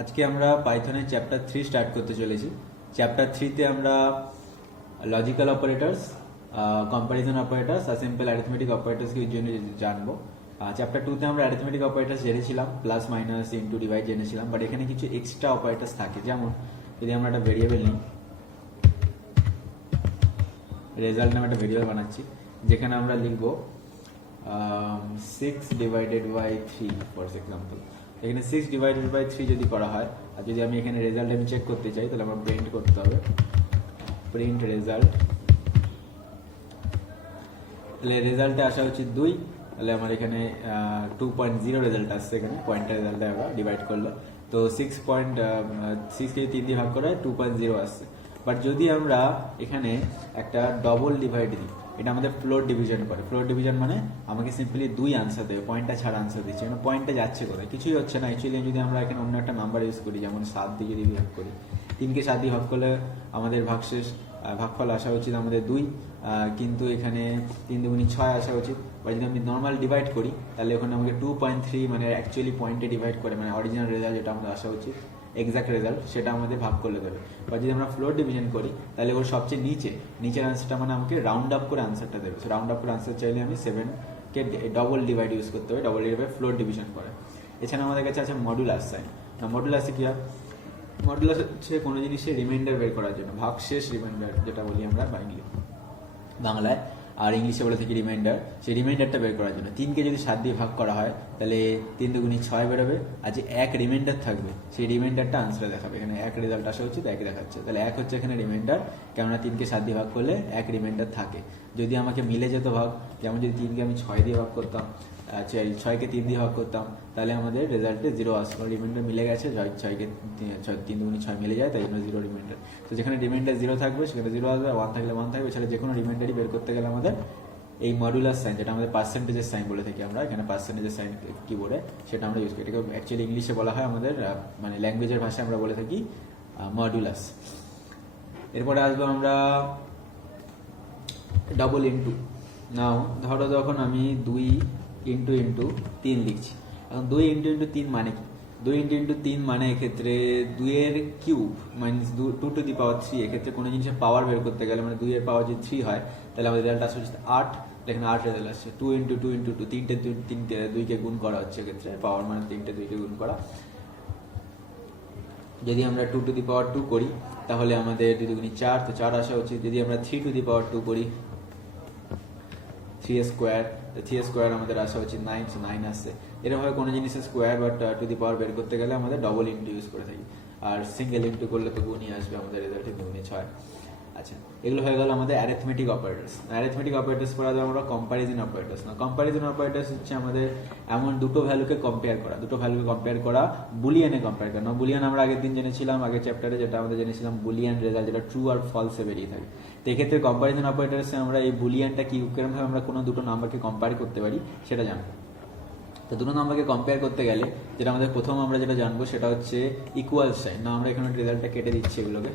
আজকে আমরা পাইথনের chapter 3 start করতে চলেছি। চ্যাপ্টার 3-তে আমরা লজিক্যাল অপারেটরস, কম্প্যারিজন অপারেটরস আর সিম্পল অ্যারিথমেটিক অপারেটরসকে জন্য জানবো। চ্যাপ্টার 2-তে আমরা অ্যারিথমেটিক অপারেটরস জেনেছিলাম, প্লাস মাইনাস ইনটু ডিভাইড জেনেছিলাম, বাট এখানে কিছু এক্সট্রা অপারেটরস থাকে। যেমন যদি আমরা একটা ভেরিয়েবল নিই, রেজাল্ট নামে একটা ভেরিয়েবল বানাচ্ছি, যেখানে আমরা লিখবো 6 ডিভাইডেড বাই 3 ফর এক্সাম্পল। এখানে 6 ডিভাইডেড বাই 3 যদি করা হয়, আর যদি আমি এখানে রেজাল্ট আমি চেক করতে চাই, তাহলে আমার প্রিন্ট করতে হবে প্রিন্ট রেজাল্ট। তাহলে রেজাল্টে আসা উচিত 2, তাহলে আমার এখানে 2.0 রেজাল্ট আসছে। এখানে পয়েন্টের রেজাল্টে আমরা ডিভাইড করলে তো 6 কে 3 দিয়ে ভাগ করা হয় 2.0 আসছে। বাট যদি আমরা এখানে একটা ডবল ডিভাইড দিই, এটা আমাদের ফ্লোর ডিভিশন করে। ফ্লোর ডিভিশন মানে আমাকে সিম্পলি 2 আনসার দেবে, পয়েন্টটা ছাড়া আনসার দিচ্ছে। মানে পয়েন্টটা যাচ্ছে কোথায়, কিছুই হচ্ছে না। অ্যাকচুয়ালি যদি আমরা এখানে অন্য একটা নাম্বার ইউজ করি, যেমন 7 দিয়ে যদি ভাগ করি, 3কে 7 দিয়ে ভাগ করলে আমাদের ভাগফল আসা উচিত আমাদের 2, কিন্তু এখানে 3 দুগুণী 6 আসা উচিত। বা যদি আমি নর্মাল ডিভাইড করি, তাহলে ওখানে আমাকে 2.3 মানে অ্যাকচুয়ালি পয়েন্টে ডিভাইড করে, মানে অরিজিনাল রেজাল্ট যেটা আমাদের আসা উচিত, এক্সাক্ট রেজাল্ট, সেটা আমাদের ভাগ করলে দেবে। বা যদি আমরা ফ্লোর ডিভিশন করি, তাহলে ওর সবচেয়ে নিচের আনসারটা মানে আমাকে রাউন্ড আপ করে আনসারটা দেবে। সো রাউন্ড আপ করে আনসার চাইলে আমি 7কে ডবল ডিভাইড ইউজ করতে হবে, ডবল ডিভাইড ফ্লোর ডিভিশন করে। এছাড়া আমাদের কাছে আছে মডুলাস সাইন। মডুলাসে কি হয়? মডুলাস হচ্ছে কোনো জিনিসের রিমাইন্ডার বের করার জন্য, ভাগশেষ রিমাইন্ডার যেটা বলি আমরা বাংলায়, আর ইংলিশে বলে থাকি রিমাইন্ডার। সেই রিমাইন্ডারটা বের করার জন্য 3কে যদি 7 দিয়ে ভাগ করা হয়, তাহলে 3 দুগুণী 6 বেরোবে, আর যে 1 রিমাইন্ডার থাকবে সেই রিমাইন্ডারটা আনসারে দেখাবে। এখানে 1 রেজাল্ট আসা উচিত, 1 দেখাচ্ছে, তাহলে 1 হচ্ছে এখানে রিমাইন্ডার। কেননা 3কে 7 দিয়ে ভাগ করলে 1 রিমাইন্ডার থাকে। যদি আমাকে মিলে যেত ভাগ, যেমন যদি 3কে আমি 6 দিয়ে ভাগ করতাম, 6কে 3 দিয়ে ভাগ করতাম, তাহলে আমাদের রেজাল্টে 0 আসবে। রিমাইন্ডার মিলে গেছে, 6কে 3 দুগুণী 6 মিলে যায়, তাই জন্য 0 রিমাইন্ডার। তো যেখানে রিমাইন্ডার 0 থাকবে সেখানে 0 আসবে, 1 থাকলে 1 থাকবে। এছাড়া যে কোনো রিমাইন্ডারই বের করতে গেলে আমাদের এই মডুলাস সাইন, যেটা আমাদের পার্সেন্টেজের সাইন বলে থাকি আমরা, এখানে পার্সেন্টেজের সাইন কিবোর্ডে, সেটা আমরা ইউজ করি। এটাকে অ্যাকচুয়ালি ইংলিশে বলা হয় আমাদের, মানে ল্যাঙ্গুয়েজের ভাষায় আমরা বলে থাকি মডুলাস। এরপরে আসবো আমরা ডাবল ইন্টু। নাও ধরো যখন আমি 2 ইন্টু 3 লিখছি, এখন 2 ইন্টু 3 মানে কি? 2 ইন্টু 3 মানে এক্ষেত্রে 2 এর কিউব মাইনাস 2 টু দি পাওয়ার 3। এক্ষেত্রে কোনো জিনিসের পাওয়ার বের করতে গেলে, মানে 2 এর পাওয়ার যদি 3 হয়, তাহলে আমাদের রেজাল্ট আসছে 8। এখানে 8 রেজাল্ট আসছে। 2 ইন্টু 2 তিনটে 2কে গুণ করা হচ্ছে, এক্ষেত্রে পাওয়ার মানে 3টে 2কে গুণ করা। যদি আমরা 2 টু দি পাওয়ার 2 করি, তাহলে আমাদের 2 দুগুণী 4, তো 4 আসা উচিত। যদি আমরা 3 টু দি পাওয়ার 2 করি, 3 স্কোয়ার, 3 স্কোয়ার আমাদের আসা উচিত 9, সো 9 আসছে। এরকমভাবে কোনো জিনিসের স্কোয়ার বাট টু দি পাওয়ার বের করতে গেলে আমাদের ডবল ইন্টু ইউজ করে থাকি, আর সিঙ্গেল ইন্টু করলে তো গুণই আসবে আমাদের রেজাল্টে, 2 গুণে 6। আচ্ছা, এগুলো হয়ে গেল আমাদের অ্যারিথমেটিক অপারেটরস। অ্যারিথমেটিক অপারেটরস পড়া যাবে আমরা কম্প্যারিজন অপারেটরস। না, কম্প্যারিজন অপারেটরস হচ্ছে আমাদের এমন দুটো ভ্যালুকে কম্পেয়ার করা, বুলিয়ানে কম্পেয়ার করা। না, বুলিয়ান আমরা আগের দিন জেনেছিলাম, আগের চ্যাপ্টারে, যেটা আমাদের জেনেছিলাম বুলিয়ান রেজাল্ট, যেটা ট্রু আর ফলসে বেরিয়ে থাকে। তো এক্ষেত্রে কম্প্যারিজন অপারেটরসে আমরা এই বুলিয়ানটা কি কিরকমভাবে আমরা কোনো দুটো নাম্বারকে কম্পেয়ার করতে পারি সেটা জানবো। তো দুটো নাম্বারকে কম্পেয়ার করতে গেলে যেটা আমাদের প্রথম আমরা যেটা জানবো সেটা হচ্ছে ইকুয়াল সাইন। না, আমরা এখানে রেজাল্টটা কেটে দিচ্ছি এগুলোকে।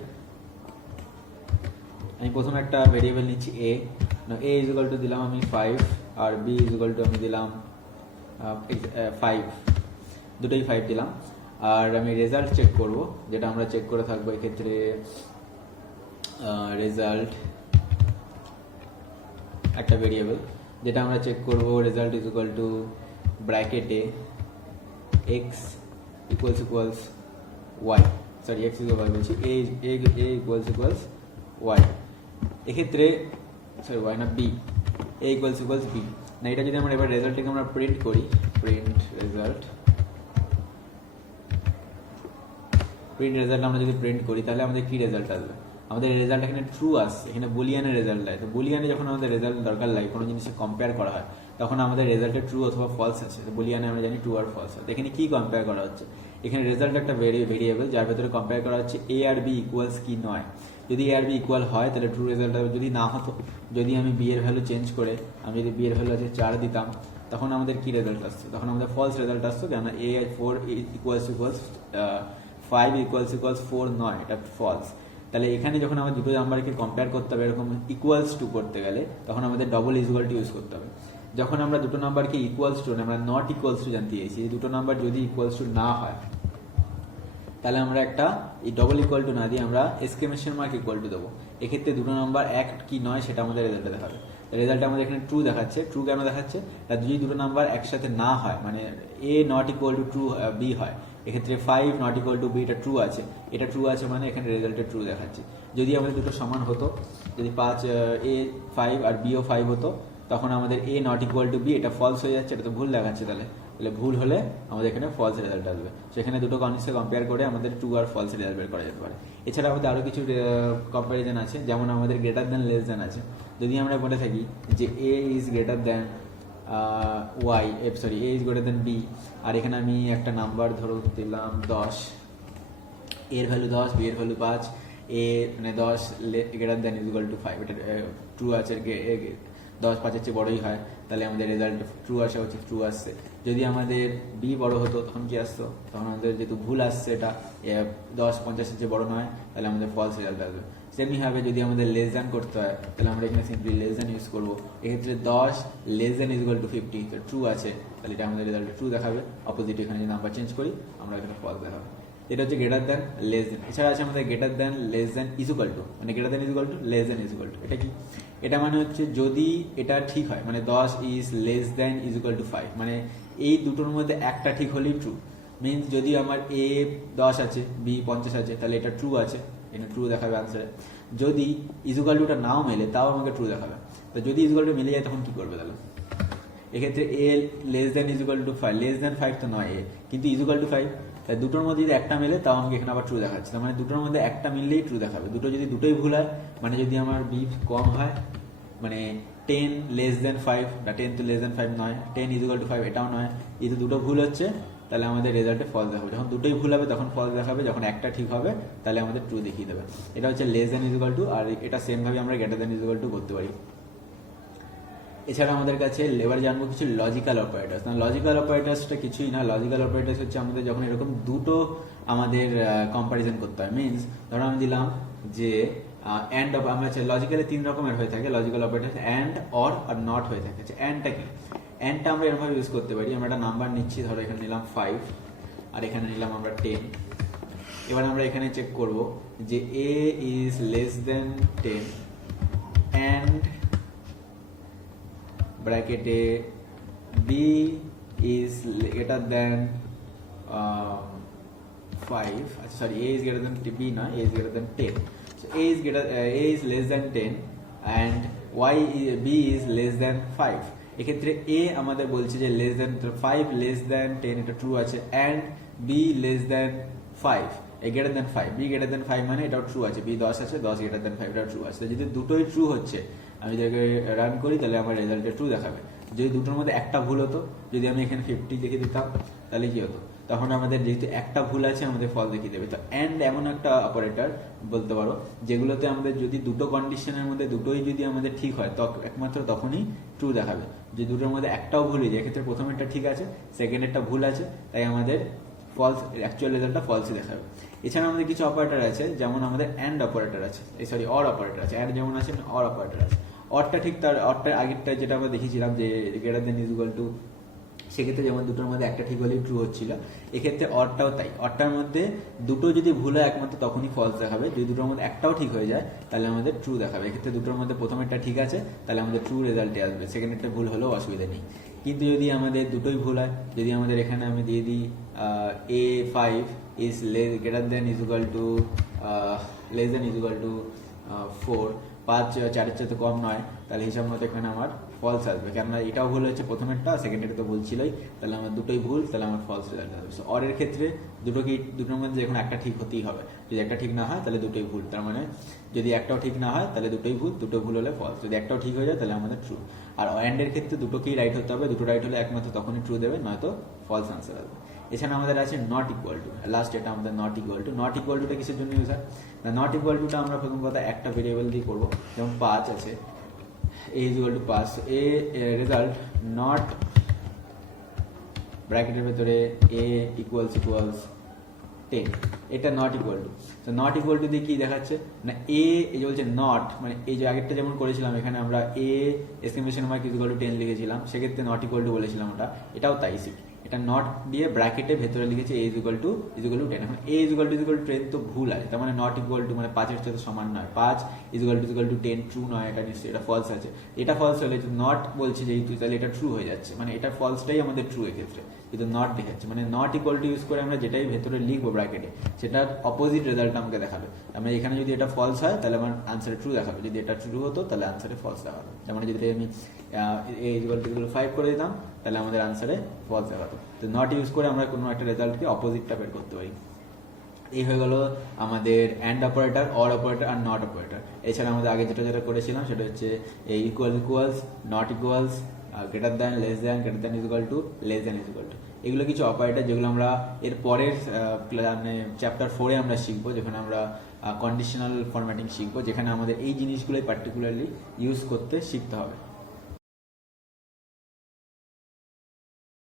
আমি প্রথমে একটা ভেরিয়েবল নিচ্ছি এ ইজ ইকুয়াল টু দিলাম আমি 5, আর বি ইজ ইকুয়াল টু আমি দিলাম 5, দুটোই 5 দিলাম। আর আমি রেজাল্ট চেক করব, যেটা আমরা চেক করে থাকবো এক্ষেত্রে রেজাল্ট একটা ভেরিয়েবল, যেটা আমরা চেক করব রেজাল্ট ইজ ইকুয়াল টু ব্র্যাকেটে X equals Y, sorry X equal Y বলছি, এ ইকুয়ালস ওয়াই। এক্ষেত্রে সরি ওয়াই না, বি, এ ইকুয়ালস বি। না, এটা যদি আমরা এবার রেজাল্টটাকে আমরা প্রিন্ট করি, প্রিন্ট রেজাল্ট আমরা যদি প্রিন্ট করি, তাহলে আমাদের কি রেজাল্ট আসবে? আমাদের রেজাল্ট এখানে ট্রু আসছে, এখানে বুলিয়ানের রেজাল্ট লাগে। তো বুলিয়ানে যখন আমাদের রেজাল্ট দরকার লাগে, কোনো জিনিসে কম্পেয়ার করা হয়, তখন আমাদের রেজাল্টে ট্রু অথবা ফলস আছে। তো বুলিয়ানে আমরা জানি ট্রু আর ফলস হয়। এখানে কি কম্পেয়ার করা হচ্ছে? এখানে রেজাল্ট একটা ভেরিয়েবল, যার ভেতরে কম্পেয়ার করা হচ্ছে এ আর বি ইকুয়ালস কি নয়। যদি এ আর বি ইকুয়াল হয়, তাহলে ট্রু রেজাল্ট হবে। যদি না হতো, যদি আমি বি এর ভ্যালু চেঞ্জ করে, আমি যদি বি এর ভ্যালু আছে 4 দিতাম, তখন আমাদের কি রেজাল্ট আসতো? তখন আমাদের ফলস রেজাল্ট আসতো। কেননা এ 4 ইকুয়ালস 5 ইকুয়ালস 4 নয়, এটা ফলস। তাহলে এখানে যখন আমরা দুটো নাম্বারকে কম্পেয়ার করতে হবে এরকম ইকুয়ালস টু করতে গেলে, তখন আমাদের ডবল ইকুয়াল টু ইউজ করতে হবে। যখন আমরা দুটো নাম্বারকে ইকুয়ালস টু, আমরা নট ইকুয়ালস টু জানতে চাইছি, দুটো নাম্বার যদি ইকুয়ালস টু না হয়, তাহলে আমরা একটা এই ডবল ইকুয়াল টু না দিয়ে আমরা এক্সক্লেমেশন মার্ক ইকুয়াল টু দেবো। এক্ষেত্রে দুটো নাম্বার এক কি নয় সেটা আমাদের রেজাল্টে দেখাবে। রেজাল্ট আমাদের এখানে ট্রু দেখাচ্ছে। ট্রু কেন দেখাচ্ছে? যদি দুটো নাম্বার একসাথে না হয়, মানে A not equal to true B হয়, এক্ষেত্রে 5 নট ইকুয়াল টু বি এটা ট্রু আছে, এটা ট্রু আছে মানে এখানে রেজাল্টে ট্রু দেখাচ্ছে। যদি আমাদের দুটো সমান হতো, যদি 5 এ 5 আর বিও 5 হতো, তখন আমাদের এ নট ইকুয়াল টু বি এটা ফলস হয়ে যাচ্ছে, এটা তো ভুল দেখাচ্ছে। তাহলে ভুল হলে আমাদের এখানে ফলস রেজাল্ট আসবে। সেখানে দুটো কন্ডিশন কম্পেয়ার করে আমাদের ট্রু আর ফলস রেজাল্ট বের করা যেতে পারে। এছাড়া আমাদের আরও কিছু কম্প্যারিজন আছে, যেমন আমাদের গ্রেটার দ্যান লেস দ্যান আছে। যদি আমরা বলে থাকি যে A is greater than Y, A is greater than B, আর এখানে আমি একটা নাম্বার ধরো দিলাম 10, এর ভ্যালু 10, বি এর ভ্যালু 5, এ মানে 10 greater than is equal to 5, এটা ট্রু আছে, 10 5-এর চেয়ে বড়ই হয়, তাহলে আমাদের রেজাল্ট ট্রু আসা উচিত, ট্রু আসছে। যদি আমাদের বি বড় হতো তখন কি আসতো? তখন আমাদের যেহেতু ভুল আসছে, এটা 10 50-এর চেয়ে বড় নয়, তাহলে আমাদের ফলস রেজাল্ট আসবে। সেমনি ভাবে যদি আমাদের লেস দ্যান করতে হয়, তাহলে আমরা এখানে সিম্পলি লেস দ্যান ইউজ করবো। এক্ষেত্রে 10 less than is equal two 50, তো ট্রু আছে, তাহলে এটা আমাদের রেজাল্টে ট্রু দেখাবে। অপোজিট এখানে যদি নাম্বার চেঞ্জ করি, আমরা এখানে ফলস দেখাবে। এটা হচ্ছে গ্রেটার দ্যান লেস দ্যান। এছাড়া আছে আমাদের greater than less than is equal to, মানে greater than is equal to less than is equal to. এটা কি? এটা মানে হচ্ছে যদি এটা ঠিক হয়, মানে 10 is less than is equal to 5, মানে এই দুটোর মধ্যে একটা ঠিক হলেই ট্রু। মিনস যদি আমার এ 10 আছে, বি 50 আছে, তাহলে এটা ট্রু আছে, এটা ট্রু দেখাবে আনসারে। যদি ইজ ইকুয়াল টুটা নাও মেলে, তাও আমাকে ট্রু দেখাবে। তো যদি ইজ ইকুয়াল টু মিলে যায়, তখন কি করবে? তাহলে এক্ষেত্রে A less than is equal to 5, less than 5 তো নয় এ, কিন্তু ইজ ইকুয়াল টু 5, তাই দুটোর মধ্যে যদি একটা মিলে, তাও আমাকে এখানে আবার ট্রু দেখাচ্ছে। তার মানে দুটোর মধ্যে একটা মিললেই ট্রু দেখাবে। যদি দুটোই ভুল হয়, মানে যদি আমার বি কম হয়, মানে 10 লেস দ্যান 5, বা 10 তো লেস দ্যান 5 নয়, 10 ইজ ইকুয়াল টু 5 এটাও নয়, এই তো দুটো ভুল হচ্ছে, তাহলে আমাদের রেজাল্টে ফলস দেখাবে। যখন দুটোই ভুল হবে তখন ফলস দেখাবে, যখন একটা ঠিক হবে তাহলে আমাদের ট্রু দেখিয়ে দেবে। এটা হচ্ছে less than is equal to, আর এটা সেম ভাবে আমরা greater than is equal to করতে পারি। এছাড়া আমাদের কাছে এবার জানবো কিছু লজিক্যাল অপারেটরস। লজিক্যাল অপারেটরসটা কিছুই না, লজিক্যাল অপারেটরস হচ্ছে আমাদের যখন এরকম দুটো আমাদের কম্পারিজন করতে হয়। মিনস ধরো আমি দিলাম যে অ্যান্ড, আমরা লজিক্যালি 3 রকমের হয়ে থাকে logical operator, and, or are not হয়ে থাকে। অ্যান্ডটা কি? অ্যান্ডটা আমরা এরকমভাবে ইউজ করতে পারি, আমরা একটা নাম্বার নিচ্ছি, ধরো এখানে নিলাম 5 আর এখানে নিলাম আমরা 10। এবার আমরা এখানে চেক করব যে A is less than 10 and ব্র্যাকেটে বি ইজ গ্রেটার দেন 5, আচ্ছা sorry, A is greater than B না, A is greater than 10। So a is less than 10 and b is less than 5. এক্ষেত্রে a আমাদের বলছে যে less than 5 less than 10, এটা true আছে, and b less than 5, a greater than 5, b greater than 5 মানে এটাও true আছে, b 10 আছে, 10 greater than 5 এটাও ট্রু আছে। যদি দুটোই ট্রু হচ্ছে, আমি যদি রান করি, তাহলে আমার রেজাল্টে ট্রু দেখাবে। যদি দুটোর মধ্যে একটা ভুল হতো, যদি আমি এখানে 50 লিখে দিতাম, তাহলে কি হতো? তখন আমাদের যেহেতু একটা ভুল আছে, আমাদের ফল দেখিয়ে দেবে। তো অ্যান্ড এমন একটা অপারেটর বলতে পারো যেগুলোতে আমাদের যদি দুটো কন্ডিশনের মধ্যে দুটোই যদি আমাদের ঠিক হয়, একমাত্র তখনই ট্রু দেখাবে। যে দুটোর মধ্যে একটাও ভুল হয়ে যায়, এক্ষেত্রে প্রথমেরটা ঠিক আছে, সেকেন্ডেরটা ভুল আছে, তাই আমাদের ফলস, অ্যাকচুয়াল রেজাল্টটা ফলসই দেখাবে। এছাড়া আমাদের কিছু অপারেটর আছে, যেমন আমাদের অ্যান্ড অপারেটর আছে, অর অপারেটর আছে। অ্যান্ড যেমন আছে, অর অপারেটর আছে। অরটা ঠিক তার অরটার আগেরটা যেটা আমরা দেখেছিলাম যে greater than is equal two, সেক্ষেত্রে যেমন দুটোর মধ্যে একটা ঠিক হলেই ট্রু হচ্ছিল, এক্ষেত্রে অরটাও তাই। অরটার মধ্যে দুটো যদি ভুল হয়, একমাত্র তখনই ফলস দেখাবে। যদি দুটোর মধ্যে একটাও ঠিক হয়ে যায়, তাহলে আমাদের ট্রু দেখাবে। এক্ষেত্রে দুটোর মধ্যে প্রথমেরটা ঠিক আছে, তাহলে আমাদের ট্রু রেজাল্টে আসবে, সেকেন্ডেরটা ভুল হলেও অসুবিধা নেই। কিন্তু যদি আমাদের দুটোই ভুল হয়, যদি আমাদের এখানে আমি দিয়ে দিই a5 is greater then is equal to less than is equal two 4, 5 4-এর চেয়ে তো কম নয়, তাহলে হিসাব মতো এখানে আমার ফলস আসবে। কেননা এটাও ভুল হচ্ছে প্রথমেরটা, সেকেন্ডেরটা তো ভুল ছিলই, তাহলে আমার দুটোই ভুল, তাহলে আমার ফলস রেজাল্ট আসবে। সো অরের ক্ষেত্রে দুটোর মধ্যে যখন একটা ঠিক হতেই হবে, যদি একটা ঠিক না হয় তাহলে দুটোই ভুল। তার মানে যদি একটাও ঠিক না হয় তাহলে দুটোই ভুল, দুটো ভুল হলে ফলস, যদি একটাও ঠিক হয়ে যায় তাহলে আমাদের ট্রু। আর অ্যান্ডের ক্ষেত্রে দুটোকেই রাইট হতে হবে, দুটো রাইট হলে একমাত্র তখনই ট্রু দেবে, নয়তো ফলস আনসার আসবে। এছাড়া আমাদের আছে নট ইকুয়াল টু, লাস্ট এটা আমাদের not equal two. Not equal টুটা কিসের জন্য ইউজ হয়? নট ইকুয়াল টুটা আমরা প্রথম কথা একটা ভেরিয়েবল দিয়ে করবো, যেমন 5 আছে, a is equal to 5, a result not ব্র্যাকেটের ভেতরে a equals 10, এটা নট ইকুয়াল টু। তো নট ইকুয়াল টু দিয়ে কি দেখাচ্ছে না, a এই যে বলছে নট, মানে এই যে আগেরটা যেমন করেছিলাম, এখানে আমরা a exclamation mark is equal two 10 লিখেছিলাম, সেক্ষেত্রে নট ইকুয়াল টু বলেছিলাম ওটা, এটাও তাই এটা নট দিয়ে ব্র্যাকেটে ভেতরে লিখেছে a ইজ ইকুয়াল টু 10। এখন a ইজ ইকুয়াল টু 10 তো ভুল আছে, তার মানে নট ইকুয়াল টু মানে 5 এর সাথে সমান নয়, 5 ইজ ইকুয়াল টু 10 ট্রু নয়, এটা নিশ্চয়ই এটা ফলস আছে। এটা ফলস হলে নট বলছে যেহেতু তাহলে এটা ট্রু হয়ে যাচ্ছে, মানে এটা ফলসটাই আমাদের ট্রু এক্ষেত্রে, কিন্তু নট দেখাচ্ছে, মানে নট ইকুয়াল টু ইউজ করে আমরা যেটাই ভেতরে লিখবো ব্র্যাকেটে সেটার অপোজিট রেজাল্ট আমাকে দেখাবে। আমরা এখানে যদি এটা ফলস হয় তাহলে আমার আনসারে ট্রু দেখাবে, যদি এটা ট্রু হতো তাহলে আনসারে ফলস দেখাবে। যেমন যদি আমি a ইকুয়াল টু 5 করে দিতাম তাহলে আমাদের আনসারে ফলস দেখাতো। তো নট ইউজ করে আমরা কোনো একটা রেজাল্টকে অপোজিটটা বের করতে পারি। এই হয়ে গেল আমাদের and operator, or operator are not operator. এছাড়া আমাদের আগে যেটা করেছিলাম সেটা হচ্ছে equals, not equals, greater than, less than, greater than is equal to, less than is equal two. এগুলো কিছু অপারেটর যেগুলো আমরা এর পরের মানে চ্যাপ্টার 4-এ আমরা শিখবো, যেখানে আমরা কন্ডিশনাল ফরম্যাটিং শিখবো, যেখানে আমাদের এই জিনিসগুলোই পার্টিকুলারলি ইউজ করতে শিখতে হবে।